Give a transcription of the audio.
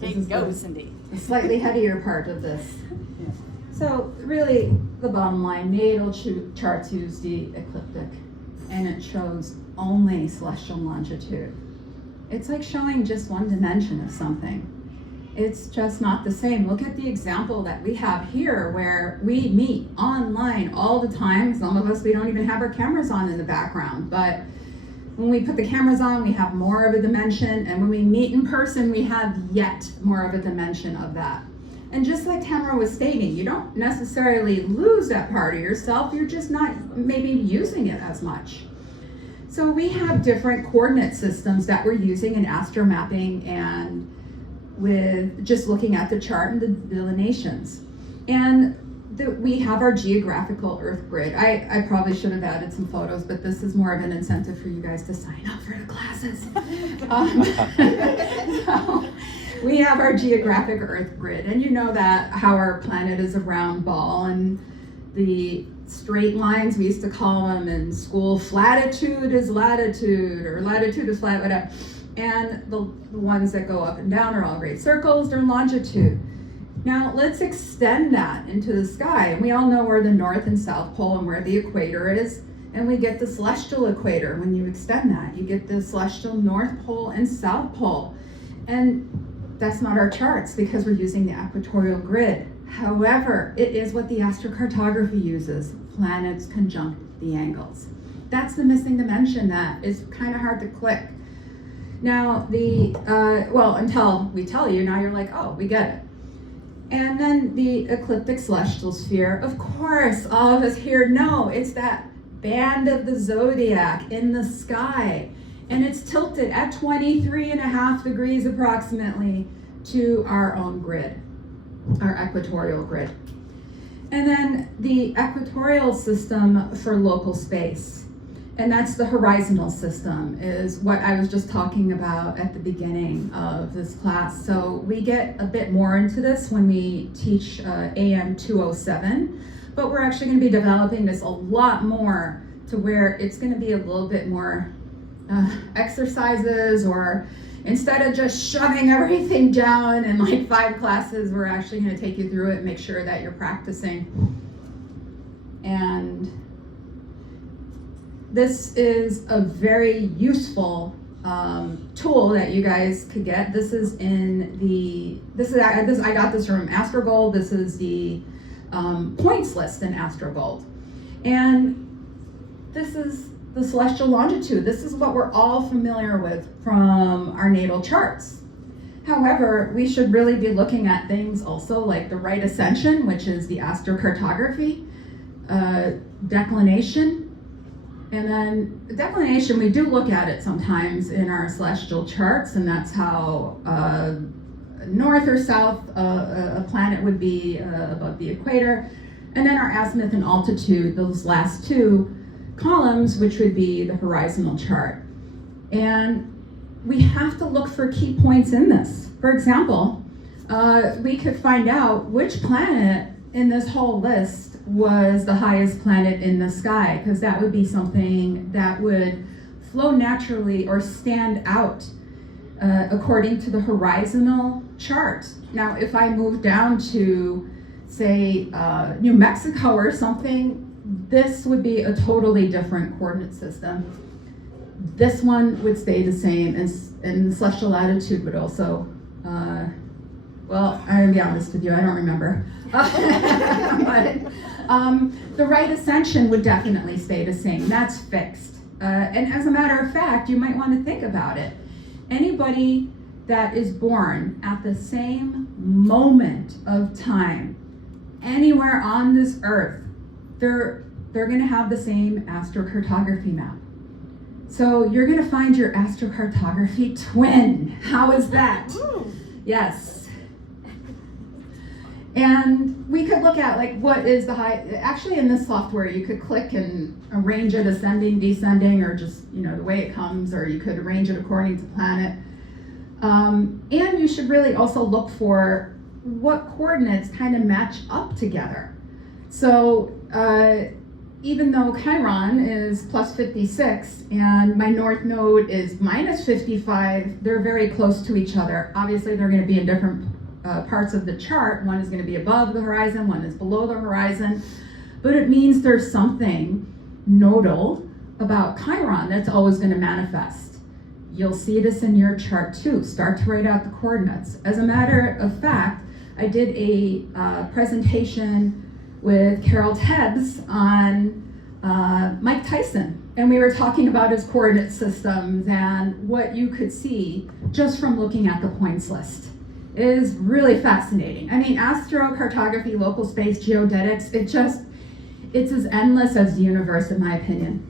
Okay, go, Cindy. The slightly headier part of this. So really, the bottom line, natal charts use the ecliptic, and it shows only celestial longitude. It's like showing just one dimension of something. It's just not the same. Look at the example that we have here where we meet online all the time. Some of us, we don't even have our cameras on in the background, but when we put the cameras on, we have more of a dimension, and when we meet in person, we have yet more of a dimension of that. And just like Tamira was stating, you don't necessarily lose that part of yourself, you're just not maybe using it as much. So we have different coordinate systems that we're using in astromapping and with just looking at the chart and the delineations. And we have our geographical Earth grid. I probably should have added some photos, but this is more of an incentive for you guys to sign up for the classes. So we have our geographic Earth grid, and you know that how our planet is a round ball, and the straight lines, we used to call them in school, flatitude is latitude, or latitude is flat, whatever. And the ones that go up and down are all great circles, they're longitude. Now let's extend that into the sky, and we all know where the North and South Pole and where the equator is, and we get the celestial equator. When you extend that, you get the celestial North Pole and South Pole. And that's not our charts because we're using the equatorial grid. However, it is what the astrocartography uses, planets conjunct the angles. That's the missing dimension that is kind of hard to click. Now, well, until we tell you, now you're like, oh, we get it. And then the ecliptic celestial sphere, of course, all of us here know it's that band of the zodiac in the sky. And it's tilted at 23.5 degrees approximately to our own grid, our equatorial grid. And then the equatorial system for local space. And that's the horizontal system, is what I was just talking about at the beginning of this class. So we get a bit more into this when we teach AM 207, but we're actually going to be developing this a lot more to where it's going to be a little bit more exercises, or instead of just shoving everything down in like 5 classes, we're actually going to take you through it and make sure that you're practicing. And this is a very useful tool that you guys could get. This is I got this from AstroGold. This is the points list in AstroGold. And this is the celestial longitude. This is what we're all familiar with from our natal charts. However, we should really be looking at things also like the right ascension, which is the AstroCartoGraphy, declination. And then declination, we do look at it sometimes in our celestial charts, and that's how north or south a planet would be above the equator. And then our azimuth and altitude, those last 2 columns, which would be the horizontal chart. And we have to look for key points in this. For example, we could find out which planet in this whole list was the highest planet in the sky, because that would be something that would flow naturally or stand out according to the horizontal chart. Now, if I move down to, say, New Mexico or something, this would be a totally different coordinate system. This one would stay the same, and the celestial latitude would also, well, I'm gonna be honest with you, I don't remember. But the right ascension would definitely stay the same. That's fixed. And as a matter of fact, you might want to think about it. Anybody that is born at the same moment of time, anywhere on this earth, they're going to have the same astrocartography map. So you're going to find your astrocartography twin. How is that? Ooh. Yes. And we could look at like what is the actually in this software you could click and arrange it ascending, descending, or just, the way it comes, or you could arrange it according to planet. And you should really also look for what coordinates kind of match up together. So even though Chiron is plus 56 and my north node is minus 55, they're very close to each other. Obviously, they're going to be in different parts of the chart. One is going to be above the horizon, one is below the horizon. But it means there's something nodal about Chiron that's always going to manifest. You'll see this in your chart too. Start to write out the coordinates. As a matter of fact, I did a presentation with Carol Tebbs on Mike Tyson, and we were talking about his coordinate systems and what you could see just from looking at the points list. It is really fascinating. I mean, astrocartography, local space, geodetics, it's as endless as the universe, in my opinion.